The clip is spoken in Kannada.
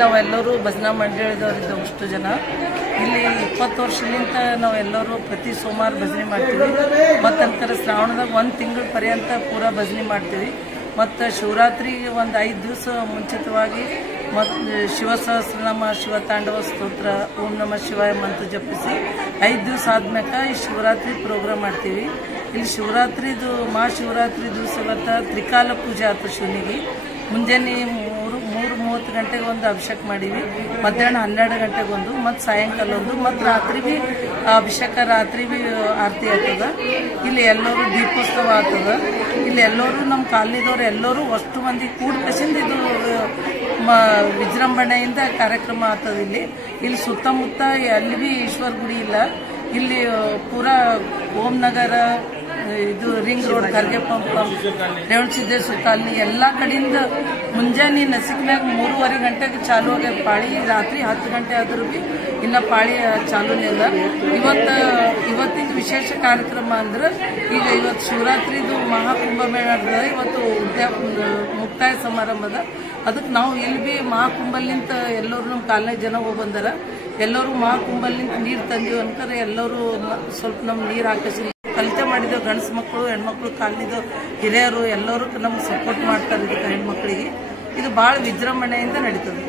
ನಾವೆಲ್ಲರೂ ಭಜನಾ ಮಂಡಳದವರಿದ್ದ ಅಷ್ಟು ಜನ ಇಲ್ಲಿ 20 ವರ್ಷದಿಂದ ನಾವೆಲ್ಲರೂ ಪ್ರತಿ ಸೋಮವಾರ ಭಜನೆ ಮಾಡ್ತೀವಿ. ಮತ್ತಂತರ ಶ್ರಾವಣದಾಗ 1 ತಿಂಗಳ ಪರ್ಯಂತ ಪೂರಾ ಭಜನೆ ಮಾಡ್ತೀವಿ. ಮತ್ತು ಶಿವರಾತ್ರಿಗೆ ಒಂದು 5 ದಿವಸ ಮುಂಚಿತವಾಗಿ ಮತ್ತು ಶಿವಸಹಸ್ರನಾಮ ಶಿವತಾಂಡವ ಸ್ತೋತ್ರ ಓಂ ನಮಃ ಶಿವಾಯ ಮಂತ್ರ ಜಪಿಸಿ 5 ದಿವಸ ಆದ್ಮೇಲೆ ಈ ಶಿವರಾತ್ರಿ ಪ್ರೋಗ್ರಾಮ್ ಮಾಡ್ತೀವಿ. ಇಲ್ಲಿ ಶಿವರಾತ್ರಿದು ಮಹಾಶಿವರಾತ್ರಿ ದಿವಸ ಇವತ್ತು ತ್ರಿಕಾಲ ಪೂಜೆ ಆಯ್ತು. ಶಿವನಿಗೆ ಮುಂಜಾನೆ 3:30 ಗಂಟೆಗೆ ಒಂದು ಅಭಿಷೇಕ ಮಾಡೀವಿ, ಮಧ್ಯಾಹ್ನ 12 ಗಂಟೆಗೆ ಒಂದು, ಮತ್ತು ಸಾಯಂಕಾಲ ಒಂದು, ಮತ್ತು ರಾತ್ರಿ ಭೀ ಅಭಿಷೇಕ ರಾತ್ರಿ ಭೀ ಆರತಿ ಆಗ್ತದ. ಇಲ್ಲಿ ಎಲ್ಲರೂ ದೀಪೋತ್ಸವ ಆಗ್ತದ. ಇಲ್ಲಿ ಎಲ್ಲರೂ ನಮ್ಮ ಕಾಲನಿದವ್ರು ಎಲ್ಲರೂ ಅಷ್ಟು ಮಂದಿ ಕೂಡ್ಕಸಿಂದ ಇದು ವಿಜೃಂಭಣೆಯಿಂದ ಕಾರ್ಯಕ್ರಮ ಆಗ್ತದ. ಇಲ್ಲಿ ಸುತ್ತಮುತ್ತ ಅಲ್ಲಿ ಭೀ ಈಶ್ವರ ಗುಡಿ ಇಲ್ಲ. ಇಲ್ಲಿ ಪೂರಾ ಓಂ ನಗರ, ಇದು ring road, Kharge pump, Revanasiddeshwara colony ಎಲ್ಲ ಕಡೆಯಿಂದ ಮುಂಜಾನೆ ನಸಿಕ್ನಾಗ 3:30 ಗಂಟೆಗೆ ಚಾಲು ಆಗ್ಯದ ಪಾಳಿ. ರಾತ್ರಿ 10 ಗಂಟೆ ಆದ್ರೂ ಭೀ ಇನ್ನು ಪಾಳಿ ಚಾಲೂನಿಲ್ಲ. ಇವತ್ತಿನ ವಿಶೇಷ ಕಾರ್ಯಕ್ರಮ ಅಂದ್ರೆ ಈಗ ಇವತ್ತು ಶಿವರಾತ್ರಿದು ಮಹಾಕುಂಭಮೇಳ ನಡೆದ. ಇವತ್ತು ಮುಕ್ತಾಯ ಸಮಾರಂಭದ. ಅದಕ್ಕೆ ನಾವು ಇಲ್ಲಿ ಭೀ ಮಹಾಕುಂಭಲಿಂತ ಎಲ್ಲರೂ ನಮ್ಮ ಕಾಲನಾಗ ಜನ ಹೋಗಿ ಬಂದಾರ. ಎಲ್ಲರೂ ಮಹಾಕುಂಭಲಿಂತ ನೀರು ತಂದೀವಿ ಅನ್ಕರೆ ಎಲ್ಲರೂ ಸ್ವಲ್ಪ ನಮ್ಗೆ ನೀರು ಹಾಕಿಸಿ ಕಲಿತೆ ಮಾಡಿದ್ದೇವೆ. ಗಂಡಸು ಮಕ್ಕಳು ಹೆಣ್ಮಕ್ಳು ಕಾಲನಿದು ಹಿರಿಯರು ಎಲ್ಲರೂ ನಮ್ಗೆ ಸಪೋರ್ಟ್ ಮಾಡ್ತಾರೆ. ಇದಕ್ಕೆ ಹೆಣ್ಮಕ್ಳಿಗೆ ಇದು ಭಾಳ ವಿಜೃಂಭಣೆಯಿಂದ ನಡೀತದೆ.